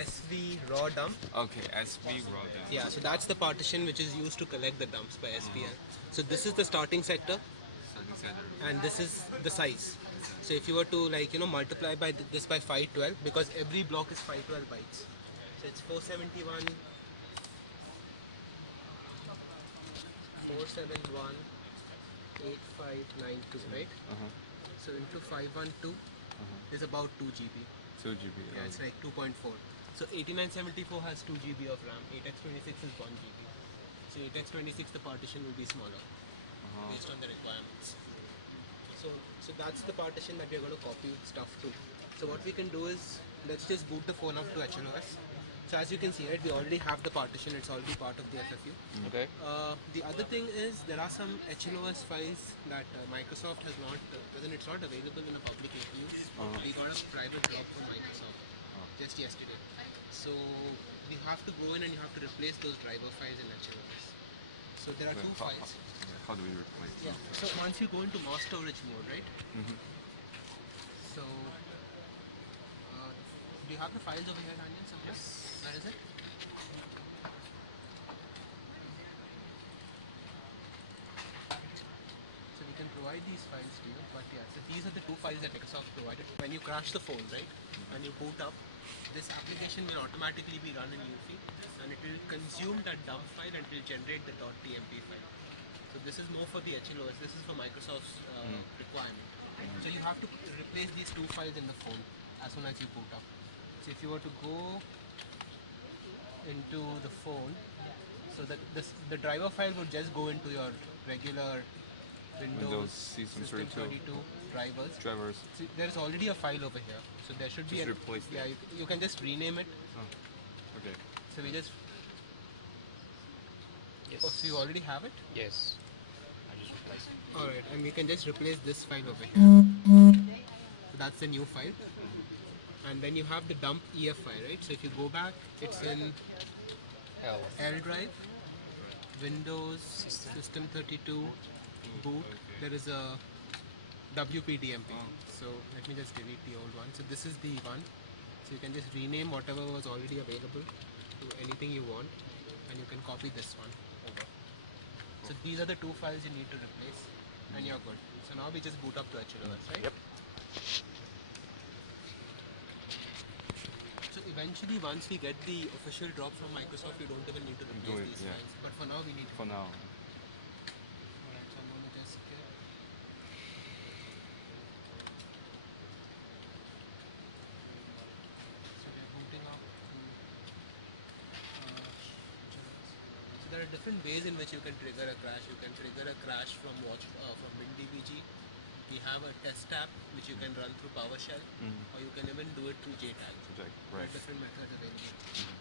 SV raw dump. Okay, SV raw dump. Yeah, so that's the partition which is used to collect the dumps by SPL. So this is the starting sector, Starting center. and this is the size. So if you were to multiply by this by 512, because every block is 512 bytes. So it's 471, 471, 8592, right? So into 512 is about 2 GB. 2 GB. Yeah, it's like 2.4. So 8974 has 2 GB of RAM. 8x26 is 1 GB. So 8x26 the partition will be smaller based on the requirements. So that's the partition that we're going to copy stuff to. So what we can do is, let's just boot the phone up to HLOS. So as you can see, right, we already have the partition. It's already part of the FFU. Okay. The other thing is there are some HLOS files that Microsoft has not, it's not available in a public APU. We got a private drop from Microsoft just yesterday. So you have to go in and you have to replace those driver files in HLOS. So there are two files. How do we replace Yeah. So once you go into mass storage mode, right? So do you have the files over here, Daniel? Somewhere? Yes. Where is it? So we can provide these files to you, but yeah, so these are the two files that Microsoft provided. When you crash the phone, right, when you boot up, this application will automatically be run in UEFI, and it will consume that dump file and it will generate the .tmp file. So this is more for the HLOS, this is for Microsoft's requirement. So you have to replace these two files in the phone as soon as you boot up. So if you were to go into the phone, so that the driver file would just go into your regular Windows System System 32 drivers. So there is already a file over here, so there should be Just replace yeah, it. you can just rename it. Okay. So we just Yes. oh, so you already have it? Yes. I just replaced it. Alright, and we can just replace this file over here. So that's the new file. And then you have the dump EF file, right? So if you go back, it's in L drive, Windows, System 32, boot. There is a WPDMP. So let me just delete the old one. So this is the one. So you can just rename whatever was already available to anything you want, and you can copy this one over. So these are the two files you need to replace, and you're good. So now we just boot up to HLOS, right? Yep. So eventually, once we get the official drop from Microsoft, we don't even need to replace these yeah. files. But for now, we need to. For now. Alright, so I'm going to just get. So we're booting up to HLOS. So there are different ways in which you can trigger a crash. You can trigger a crash from from WinDBG. We have a test app which you can run through PowerShell, or you can even do it through JTAG. There Right. are different methods available.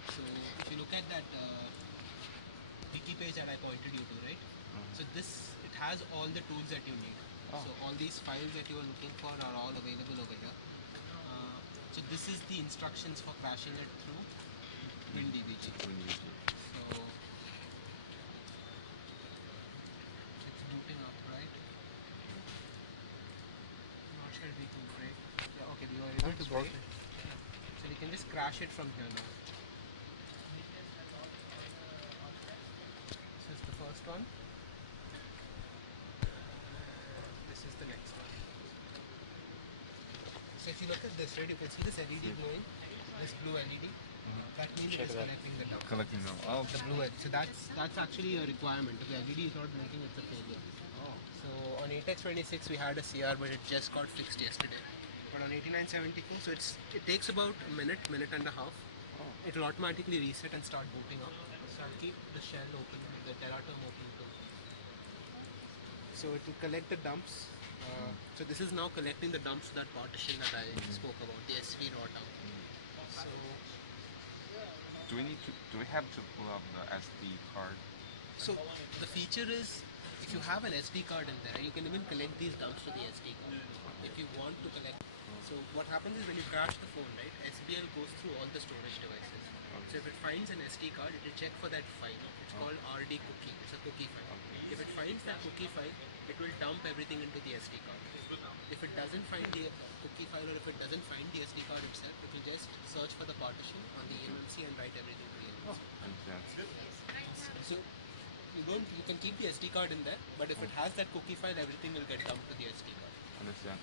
So if you look at that wiki page that I pointed you to, right? So it has all the tools that you need. So all these files that you are looking for are all available over here. So this is the instructions for crashing it through WinDBG. So it's booting up, right? Not sure we can break. Yeah, okay, we were able to break. So we can just crash it from here now. This is the first one. This is the next one. So if you look at this, right, you can see this LED glowing, this blue LED. That means it is collecting the dump. Collecting them. Oh. The blue edge. So that's actually a requirement. If the LED is not blinking, it's a failure. So on 8x26 we had a CR, but it just got fixed yesterday. But on 8974, so it takes about a minute and a half. It will automatically reset and start booting up. So I'll keep the shell open, the Terraterm open too. So it will collect the dumps. So this is now collecting the dumps to that partition that I spoke about, the SV raw dump. So Do we have to pull up the SD card? So the feature is, if you have an SD card in there, you can even collect these dumps to the SD card if you want to collect. So what happens is when you crash the phone, right, SBL goes through all the storage devices. So if it finds an SD card, it will check for that file. It's called RD cookie. It's a cookie file. If it finds that cookie file, it will dump everything into the SD card. If it doesn't find the cookie file, or if it doesn't find the SD card itself, it will just search for the partition on the don't. You can keep the SD card in there, but if it has that cookie file, everything will get dumped to the SD card. Understand?